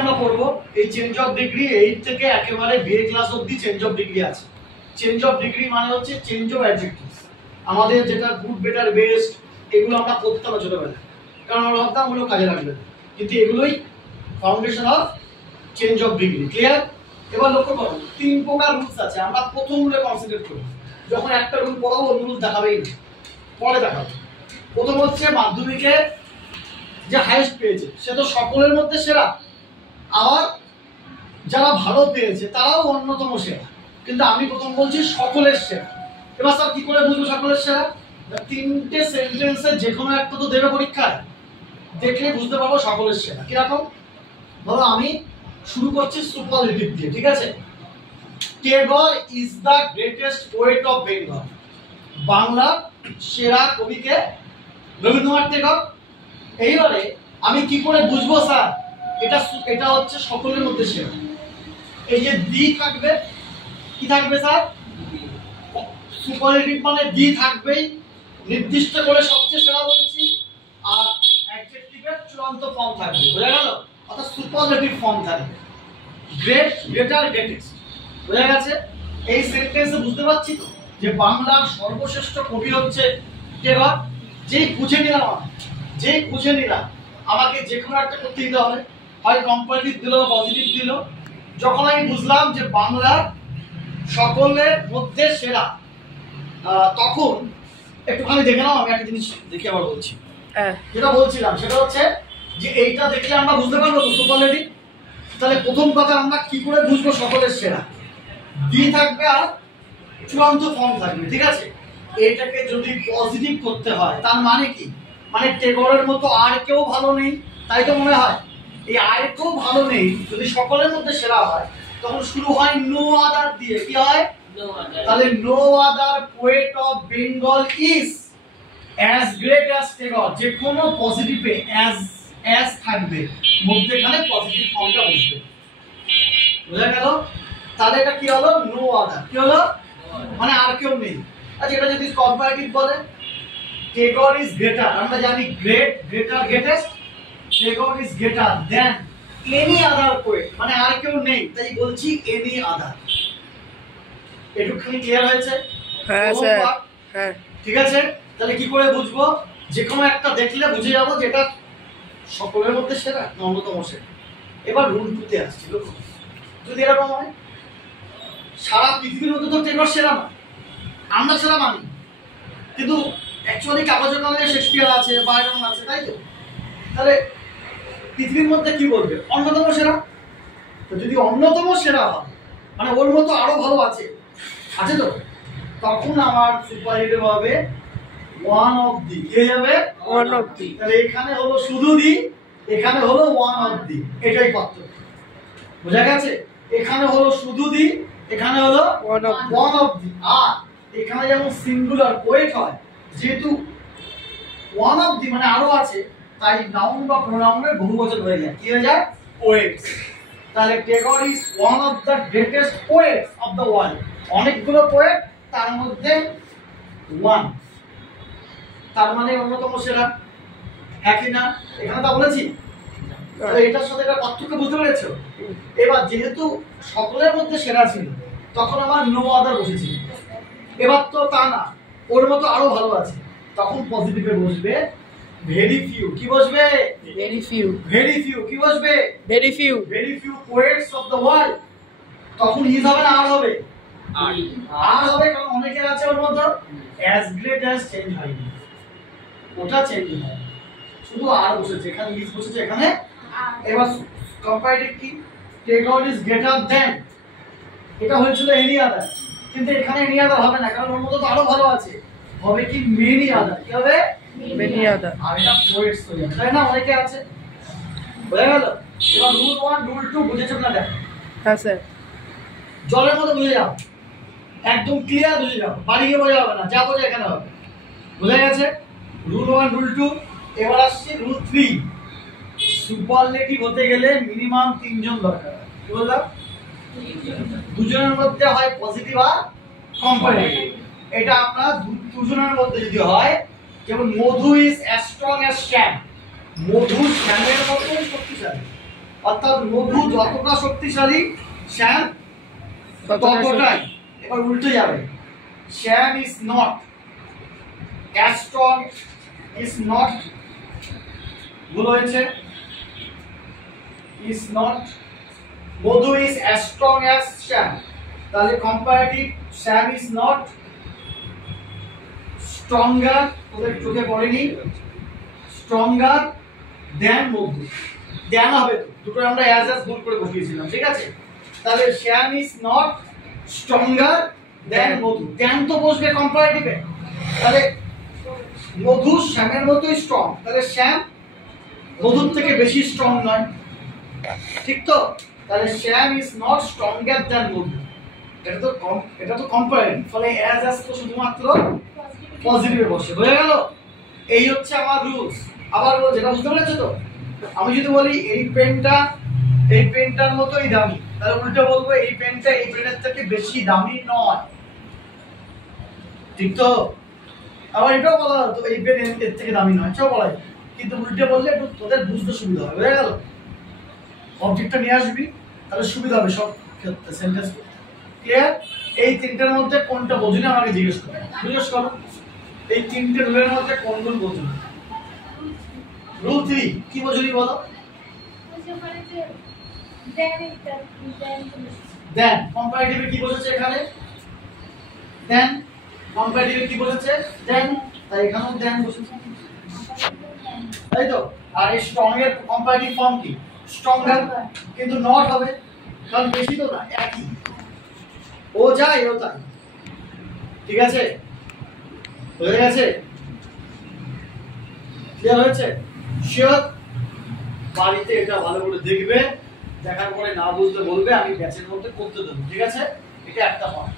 আমরা পড়বো এই চেঞ্জ অফ ডিগ্রি 8 থেকে একেবারে বিএ ক্লাস অবধি চেঞ্জ অফ ডিগ্রি আছে। চেঞ্জ অফ ডিগ্রি মানে হচ্ছে চেঞ্জ অফ অ্যাডজেক্টিভস। আমাদের যেটা গুড বেটার বেস্ট এগুলো আমরা পড়তাম ছোটবেলায়, কারণ আমরা ভাবতাম ওগুলো কাজে লাগবে, কিন্তু এগুলোই foundation of change of degree. Clear? এবার লক্ষ্য করো 3 প্রকার রুলস আছে, আমরা প্রথম রুলে কনসেন্ট্রেট করি। যখন একটা রুল পড়াবো অন্য রুল দেখাবেই না, পরে দেখাবো। প্রথম হচ্ছে মাধ্যমিকে যে হাইয়েস্ট পেয়েছে সে তো সকলের মধ্যে সেরা, আবার যারা ভালো পেয়েছে তারাও অন্যতম সেরা, কিন্তু আমি প্রথম বলছি সকলের সেরা। এবার স্যার কি করে বুঝবো সকলের সেরা? 3টে সেন্টেন্সে যে কোনো একটা তো দেবে পরীক্ষায়, দেখলে বুঝতে পারবো সকলের সেরা কিরকম। ধরো আমি শুরু করছি সুপারলেটিভ দিয়ে, ঠিক আছে? Tagore is the greatest poet of Bengal. বাংলার সেরা কবিকে রবীন্দ্রনাথ টেগর। এইবারে আমি কি করে বুঝবো স্যার এটা হচ্ছে সকলের মধ্যে সেরা? এই যে দি থাকবে, কি থাকবে স্যার? সুপারলেটিভ মানে দি থাকবেই, নির্দিষ্ট করে সবচেয়ে সেরা বলছি, আর অ্যাডজেক্টিভের চূড়ান্ত ফর্ম থাকবে। বোঝা গেল? অর্থাৎ সুপারলেটিভ ফর্ম থাকবে। Great, greater, greatest. বোঝা গেছে? এই সেন্টেন্সে বুঝতে পারছি তো যে বাংলার সর্বশ্রেষ্ঠ কবি হচ্ছে টেগর। যেই বুঝে নিলাম আমাকে যে কোনো একটা করতে দিতে হবে, হয় কম্পারেটিভ দিল বা পজিটিভ দিল। যখন আমি বুঝলাম যে বাংলার সকলের মধ্যে সেরা, তখন একটুখানি দেখে নাও। আমি একটা জিনিস দেখে আবার বলছি, যেটা বলছিলাম সেটা হচ্ছে যে এইটা দেখলে আমরা বুঝতে পারবো তো সুপারলেটিভ। তাহলে প্রথম কথা আমরা কি করে বুঝবো সকলের সেরা? দি থাকবে আর চূড়ান্ত ফর্ম থাকবে, ঠিক আছে? এটাকে যদি পজিটিভ করতে হয় তার মানে কি? মানে টেগরের মতো আর কেউ ভালো নেই, তাই তো মনে হয়। এই আর কেউ ভালো নেই যদি সকলের মধ্যে সেরা হয়, তখন শুরু হয় নো আদার দিয়ে। কি হয়? তাহলে no other poet of Bengal is as great as Tagore. যে কোনো পজিটিভে অ্যাজ থাকবে, মধ্যেখানে পজিটিভ ফর্মটা বসবে। বুঝা গেল? তাহলে এটা কি হলো? No other. কি হলো? মানে আর কেউ নেই। আচ্ছা, এটা যদি কম্পারেটিভ বলে, টেগর ইজ গ্রেটার, আমরা জানি great, greater, greatest. Tagore is greater than any other poet, মানে আর কেউ নেই, তাই বলছি এনি আদার। এটুকুখানি ক্লিয়ার হয়েছে? হ্যাঁ স্যার, হ্যাঁ। ঠিক আছে, তাহলে কি করে বুঝবো? যে কোনো একটা দেখলে বুঝে যাবো যে এটা সকলের মধ্যে সেরা, অন্যতম সেরা। এবার রুল 2 তে আসছি। যদি এরকম হয়, সারা পৃথিবীর মধ্যে তো টেগর সেরা না, আমরা সেরা মানি, কিন্তু অ্যাকচুয়ালি কাগজে কাগজে শেক্সপিয়ার আছে, বায়রন আছে, তাই তো? তাহলে পৃথিবীর মধ্যে কি বলবে? অন্যতম সেরা। তো যদি অন্যতম সেরা হয়, মানে ওর মতো আরো ভালো আছে তো, তখন আমার সুপারলেটিভ হবে ওয়ান অফ দি। কে যাবে? One of the. তাহলে এখানে হলো শুধু দি, এখানে হলো ওয়ান অফ দি। এটাই পার্থক্য। বোঝা গেছে? এখানে হলো শুধু দি, এখানে হলো ওয়ান অফ দি। আর এখানে যেমন সিঙ্গুলার পোয়েট হয়, যেহেতু ওয়ান অফ দি মানে আরো আছে, তাই নাউন বা প্রোনাউনের বহুবচন হয়ে যায়। কি হয়ে যায়? পোয়েটস। তাহলে Tagore is one of the greatest poets of the world. অনেকগুলো পোয়েট, তার মধ্যে ওয়ান, তার মানে অন্যতম সেরা। হ্যাঁ কি না? এখানে তা বলেছি। এটার সাথে এটা পার্থক্য বুঝতে পেরেছো? এবার যেহেতু সকলের মধ্যে সেরা ছিল, তখন আমার নো আদার বসেছিল। এবার তো তা না, ওর মতো আরো ভালো আছে, তখন পজিটিভে বসবে ভেরি ফিউ। কি বসবে? Very few. Very few. কি বসবে? Very few. Very few poets of the world. তখন ইজ হবে না আর হবে? আর হবে, কারণ অনেকের আছে ওর মধ্যে। অ্যাজ গ্রেট অ্যাজ চেঞ্জ হয়নি, ওটা চেঞ্জ হয়, শুধু আর বসেছে। এখানে ইজ বসেছে, এখানে। এবার কম্পারেটিভ কি? টেগর ইজ গ্রেটার দেন, এটা হয়েছিল এনি আদার, কিন্তু এখানে এনি আদার হবে না, কারণ ওর মধ্যে তো আরো ভালো আছে। হবে কি? Many other. কি হবে? Many other. আর এটা পোয়েটস হয়ে যাবে, তাই না? অনেকে আছে। বুঝা গেল? এবার রুল 1 রুল 2 বুঝেছো না? দেখো, হ্যাঁ স্যার। জলের মতো বুঝে যাও, একদম ক্লিয়ার বুঝে যাও, বাড়িয়ে বোঝা হবে না, যা বোঝা এখানে হবে। বুঝা গেছে? Rule 1 rule 2। এবার আসছে রুল 3। সুপারলেটিভ হতে গেলে মিনিমাম 3 জন দরকার। কি বললাম? দুজনের মধ্যে হয় পজিটিভ আর কম্পারেটিভ। এটা আপনার দুজনের মধ্যে যদি হয়, যেমন মধু ইজ অ্যাজ স্ট্রং অ্যাজ শ্যাম, মধু শ্যামের মতোই শক্তিশালী। অর্থাৎ মধু যতটা শক্তিশালী শ্যাম ততটাই। এবার উল্টে যাবে, Shyam is not as strong, is not, ভুল হয়েছে, is not, Madhu is as strong as শ্যাম, তাহলে comparative Shyam is not stronger, তোদের চোখে পড়েনি, stronger than মধু, ধ্যান হবে তো, দুটো আমরা as ভুল করে বসিয়েছিলাম, ঠিক আছে? তাহলে শ্যাম is not stronger than মধু, ধ্যান তো বসবে কম্পারেটিভে, তাহলে মধু শ্যামের মতোই স্ট্রং, তাহলে শ্যাম মধুর থেকে বেশি স্ট্রং নয়, ঠিক তো? তাহলে শ্যাম ইজ নট স্ট্রঙ্গার দ্যান মধু, এটা তো কম্পারেটিভ, ফলে অ্যাজ তো শুধুমাত্র পজিটিভে বসে, বুঝে গেল? এই হচ্ছে আমার রুলস। আবার যেটা বুঝতে পেরেছো তো, আমি যদি বলি এই পেনটার মতোই দামি, তাহলে উল্টো বলবো এই পেনটা এই পেনের থেকে বেশি দামি নয়, ঠিক তো? আবার এটাও বলা হতো এই পেন এর থেকে দামি নয়, এটাও বলা যায়, কিন্তু উল্টে বললে একটু তোদের বুঝতে সুবিধা হবে, বুঝে গেল? অবজেক্টটা নিয়ে আসবি, তাহলে সুবিধা হবে সব ক্ষেত্রে সেন্টেন্স ক্লিয়ার? এই তিনটার মধ্যে কোনটা বোঝুনি আমাকে জিজ্ঞেস করো, এই তিনটে রুলের মধ্যে কোন রুল বোঝুনি? রুল 3 কি বোঝুনি বলো? দেন কম্পারেটিভে কি বলেছে এখানে? দেন কম্পারেটিভে কি বলেছে? দেন, তাই এখানেও দেন বসেছে, তাই তো? আর এই স্ট্রং এর কম্পারেটিভ ফর্ম কি? স্ট্রঙ্গার, কিন্তু নট হবে, কারণ বেশি তো না, একই, ও যায় ও তাই, ঠিক আছে? হয়ে গেছে? ক্লিয়ার হয়েছে? শিওর? বাড়িতে এটা ভালো করে দেখবে, দেখার পরে না বুঝতে বলবে, আমি ব্যাচের মধ্যে করতে দেবো, ঠিক আছে? এটা একটা ফর্ম।